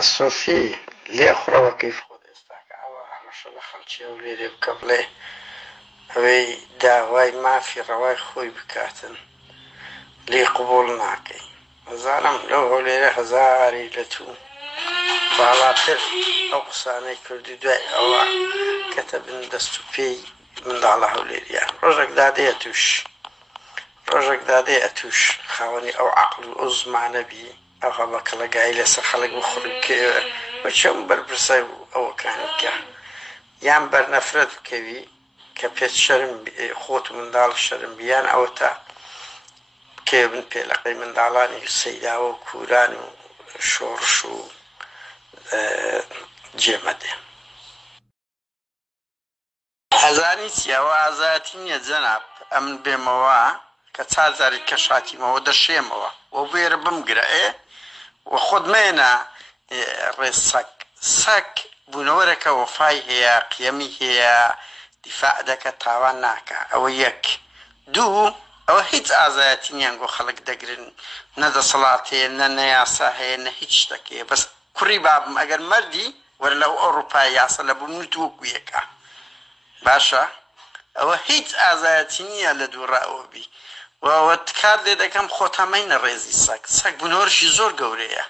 صوفي لي أخرى وكيف خذ استحكاوة رشل خلشي وليدي بكبلي أوي داواي ما في رواي خوي بكاتن لي قبول ناكي وزالم لو ليلة هزاري لتو بالاتر أو قصاني كردي دواي أو كتب دستو في من الله ليلي رجك دادي أتوش خاوني أو عقل أز مع نبي أو خبك لقاي لسه خلق وخرج وشم بربرسي أو كان كه يام برنفرد كوي كبيت شرم خوت من دال الشرم بيان أو تا كيبن بيلقي من دالاني سيدا وكوران وشورش و جمده هزاني سياوا ذاتي يزنب أمن بموا كتال زاري كشاتي ما ودرشي موا وبير بمقرأ وخد مينا رسك سك بنورك وفاي هي قيمي هي دفاع دك تاواناك أو يك دو أو هيت أزاتي ينقو خلق دقرن ندى صلاتي ننياسا هي نهيش تكي بس كوري باب أجر مردي ولا أوروبا ياسل بمنتوك ويكا باشا أو هيت أزاتي لدو رأوبي وتكار لێ دەکەم خۆتامەینە ڕێزی سەگ بنۆرشی زۆر گەورەیە